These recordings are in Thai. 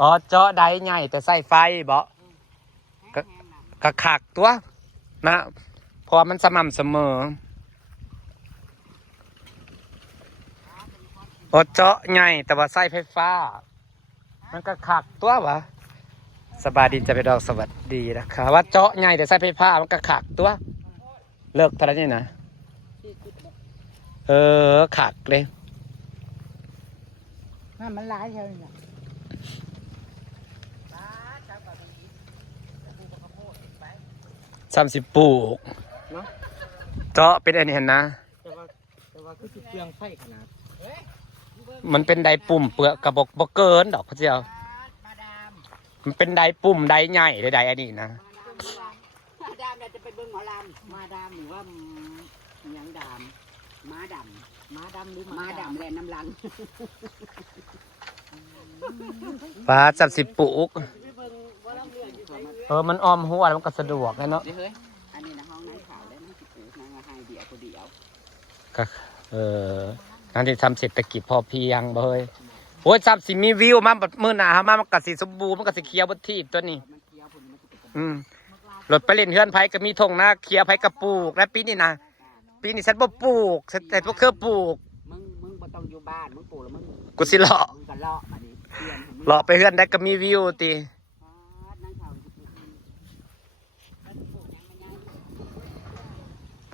อ๋อเจาะได้ใหญ่แต่ใส่ไฟบ่กะขักตัวนะเพราะมันสม่ำเสมอโอ้เจาะใหญ่แต่ว่าใส่ไฟฟ้ามันก็ขักตัววะสบายดีจะไปดอกสวัสดีนะคะว่าเจาะใหญ่แต่ใส่ไฟฟ้ามันก็ขักตัวเลิกเท่านี้นะขักเลยมันร้ายเท่านี้30ปลูกเจาะเป็นอันนี้เห็นนะแต่ว่าคือเปลืองไฟขนาดมันเป็นไดปุ่มเปลือกกระบอกบ่เกินดอกพระเจ้ามันเป็นไดปุ่มไดใหญ่ไดอันนี้นะมาดามเนี่ยจะเป็นเบิ้งหมอลำมาดามหรือว่าหยังดามม้าดำหรือม้าดำแลน้ำลังฟ้า30ปลูกมันอ้อมหัวมันก็สะดวกนะเนาะอันนี้นะห้องไหนขาวได้ไม่กี่ปลูกนะให้เดียวคนเดียวก็นั่นที่ทำเศรษฐกิจพอเพียงบ่เฮ้ยโอ้ย30มีวิวมาบัดมื้อหน้ามามันก็สิสมบูรณ์มันก็สิเขียวบ่ที่ตัวนี้รถไปเล่นเฮือนไผก็มีทงนาเขียวไผก็ปลูกและปีนี้นะปีนี้ฉันบ่ปลูกแต่พวกเธอปลูกมึงบ่ต้องอยู่บ้านมึงปลูกแล้วมึงกูสิเลาะเลาะไปเฮือนได้ก็มีวิวติ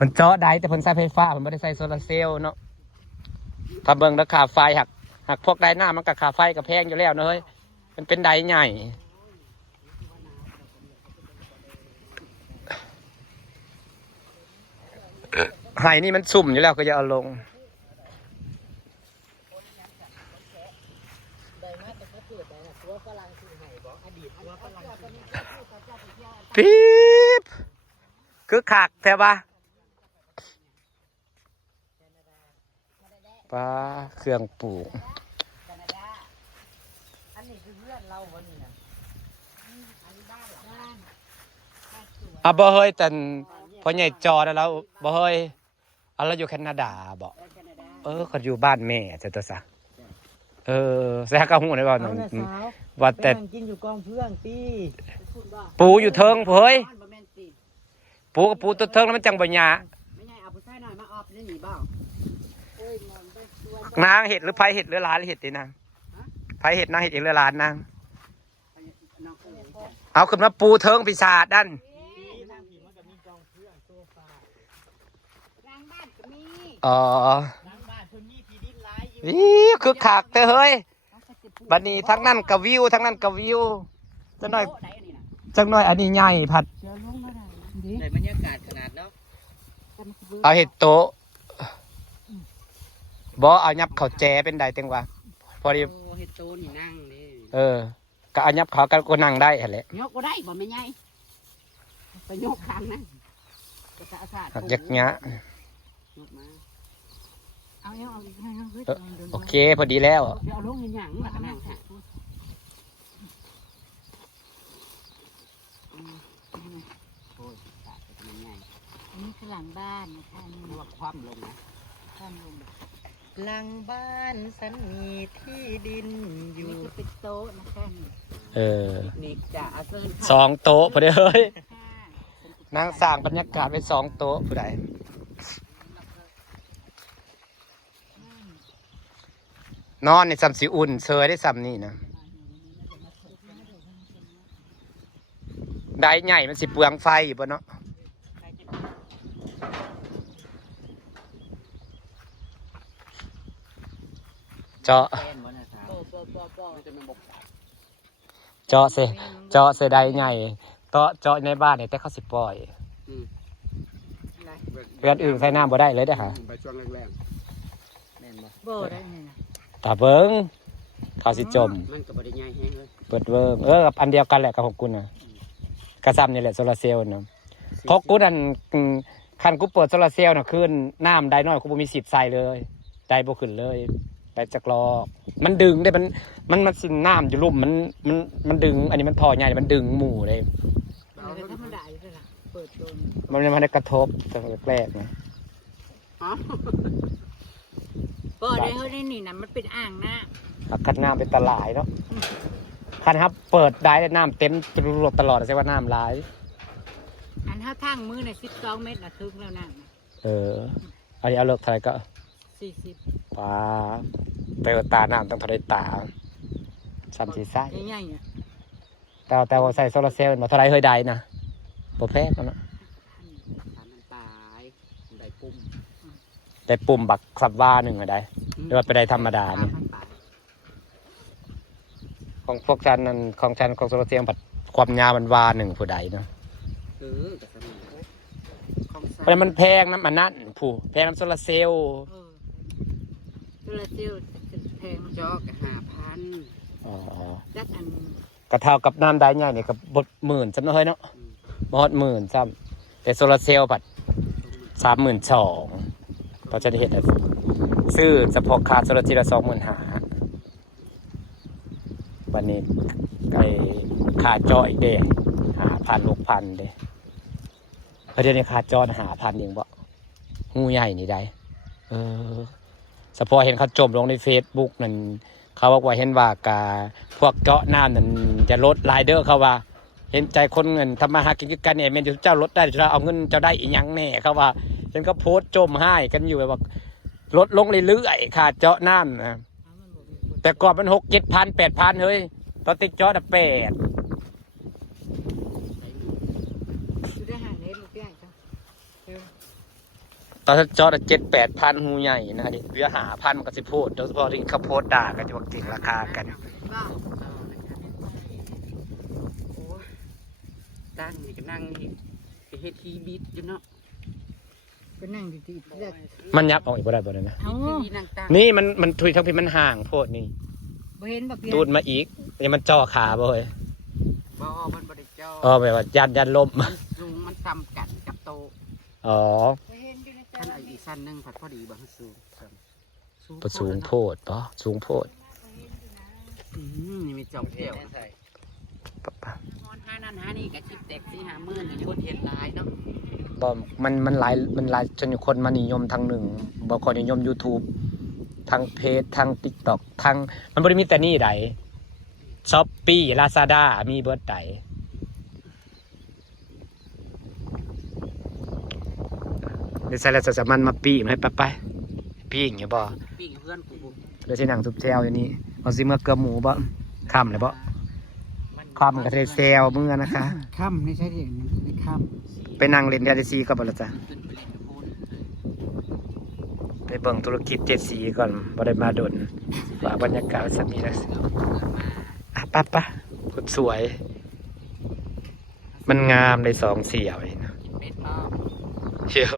มันเจาะได้แต่เพิ่นใช้ไฟฟ้าเพิ่นบ่ได้ใช้โซลาร์เซลล์เนาะถ้าเบิ่งราคาไฟหักพวกไดหน้ามันก็ค่าไฟก็แพงอยู่แล้วเนาะเฮ้ยมันเป็นไดใหญ่ไห้นี่มันสุ่มอยู่แล้วก็จะเอาลงปี๊บคือขักแถวปะปลาเครื่องปลูกบ่เฮ้ยแต่พอใหญ่จอแล้วบ่เฮ้ยเราอยู่แคนาดาบ่ก็อยู่บ้านแม่จะตัวซะแซ่ก็หูได้บ่ว่าแต่กินอยู่กองเพื่อนปีปูอยู่เทิงเฮ้ยปูกับปูตัวเทิงแล้วมันจังบ่หยาไม่ใช่เอาผู้ชายหน่อยมาออกได้หนีบ้างนางเห็ดหรือไผเห็ดหรือหลานเห็ดดินางไผเห็ดนางเห็ดเองหรือหลานนางเอาขึ้นมาปูเทิงปีศาจดันคือขากเฮ้ยบัดนี้ทั้งนั้นกับวิวทั้งนั้นกับวิวจังหน่อยอันนี้ใหญ่ผัดในบรรยากาศขนาดเนาะเอาเห็ดโตบ่เอายับเขาแจเป็นใดเต็งว่าพอดีเห็ดโตนี่นั่งนี่ก็เอายับเขาก็นั่งได้แหละยกก็ได้บ่ไม่ใหญ่ไปยกคางนะหักยักเงี้ยโอเคพอดีแล้วเอาลงเห็นหยังมานั่งค่ะอันนี้คือหลังบ้านนะคะนี่ว่าคว่ำลงนะคว่ำลงหลังบ้านฉันมีที่ดินอยู่นี่คือเป็นโต๊ะนะคะนี่จะเอาเส้น2 โต๊ะพอดีเฮ้ยนางสร้างบรรยากาศไว้2 โต๊ะผู้ใดนอนในซ้ำสีอุ่นเซยได้ซ้ำนี่นะได้ใหญ่มันสิเปลืองไฟอยู่บ่เนาะเจาะเสได้ใหญ่เจาะในบ้านเนี่ยแต่เขาสิปล่อยเพื่อนอื่นใส่น้ำบ่ได้เลยเด้อค่ะไปช่วงแรกๆบ่ได้ไงตาเบิ้งเขาสิจมมันก็บ่ได้ใหญ่แฮงเลยเปิดเบิ้งอันเดียวกันแหละกับของกูนะกระซำนี่แหละโซลาเซลล์นะของกูนั่นคันกูเปิดโซลาเซลล์น่ะขึ้นน้ำได้น้อยกูบ่มีสิทธิ์ใส่เลยได้บ่ขึ้นเลยไปจักรอมันดึงได้มันสินน้ำอยู่ลุ่มมันดึงอันนี้มันท่อใหญ่มันดึงหมู่เลยธรรมดาอยู่ล่ะเปิดโดนมันได้กระทบตั้งแต่แรกนะก็ได้เฮ้ยนี่นะมันเป็นอ่างนะคัดน้ำเป็นตลาดเนาะ คันครับเปิดได้น้ำเต็มรถตลอดใช่ว่าน้ำร้าย อันถ้าทางมือใน12 เมตรน่ะถึงแล้วนั่น อันนี้เอาเลิกเท่าไหรก็ 40 ว้าเตอตาน้ำต้องเท่าไรตาซ้ำสีไส้ ใหญ่ๆอ่ะ แต่ว่าใส่โซลาร์เซลล์มาเท่าไรเฮ้ยได้นะโปรแพทนั่นนะ มันตายได้ปุ่ม ได้ปุ่มบักสับว่าหนึ่งอะได้หรือว่าไปได้ธรรมดาเนี่ยของพวกฉันนั้นของฉันของโซลาร์เซลล์บัดความยาวมันวาหนึ่งผู้ใดเนาะ กับสมุนของ เพราะมันแพงน้ำมันนั่นผู้แพงน้ำโซลาร์เซลล์ โซลาเซลล์แพงจอก5,000 อ๋อ จักอัน ก็เท่ากับน้ำได้ใหญ่เนี่ยกับบดหมื่นจำเนาะเฮ้ยเนาะมอดหมื่นซ้ำแต่โซลาร์เซลล์บัด32,000เราจะได้เห็นซื้อเฉพาะค่าโซลาร์เซลล์ละ25,000วันนี้ไอ้ค่าจออีกเด้5,000 6,000เด้เดี๋ยวนี้ค่าจอ5,000เองบ่หูใหญ่นี่ได้เฉพาะเห็นเขาจมลงใน Facebook นั่นเขาบอกว่าเห็นว่ากาพวกเจาะน้ำนั่นจะลดรายเดอร์เขาว่า เห็นใจคนเงินทำมาหากินกันเนี่ยแม่นเจ้าลดได้เจ้าเอาเงินเจ้าได้อีกยังแน่เขาว่าเห็นก็โพสต์จมให้กันอยู่แบบว่าลดลงเรื่อยๆขาดเจาะน้ำนะแต่ก่อนมัน6 7,000 8,000เฮ้ยตอนติ๊กเจาะ8ได้หาเน็ตลูกใหญ่จ้ะ ตอนเจาะ7-8,000หูใหญ่นะดิเหลือ5,000มันก็สิโพสต์โดยเฉพาะที่เขาโพสต์ด่ากันจะบอกจริงราคากัน บ้าตั้งนี่ก็นั่งนี่เฮ็ดทีบิดอยู่เนาะก็นั่งดีๆเลือก มันยับออกอีกบ่ได้บ่ได้นะ เอานั่งตั้ง นี่มันถุยทั้งพี่มันห่างโพดนี่ บ่เห็นบ่เปลี่ย ตูด น มาอีกยังมันจ่อขาบ่เฮ้ย บ่มันบ่ได้จ่อ แบบว่ายันลม มันสูงมันซ้ำกันกับโต อ๋อ ท่านเอาอีกสั้นหนึงผัดพอดีบ่ให้สูง ประสูงโพดปะสูงโพด นี่มีจอมแก้วใส่ ปะ มอน5นั่น5นี่ก็ชิบแตก4-5มื้อนี่คนเห็นหลายเนาะ บ่มันหลายจนคนมานิยมทางหนึ่งบ่คนนิยม YouTube ทางเพจทาง TikTok ทางมันบ่ได้มีแต่นี่ใด Shopee Lazada มีเบิดใดเดี๋ยวใส่แล้วจะมันมาปี้ให้ไปปิ้งอย่าบ่ ปิ้งเพื่อนกู เดี๋ยวสิหนังซุปแจวอย่างนี้เอาสิเมื่อเกลือหมูบ่ค่ำเลยบ่ค่ำกับเทแซวเมื่อนะคะ ค่ำไม่ใช่ที่ในค่ ไปนั่งเล่นเดซีก็บ่ละจ้ะ ำขึ้นไปเล่นกับพูน ไปเบิ่งธุรกิจ7สีก่อนบ่ได้มาดนว่าบรรยากาศสักนี้แล้วปะคนสวย มันงามเลย2 เสี่ยวเอง เป็ดพ่อ เชียว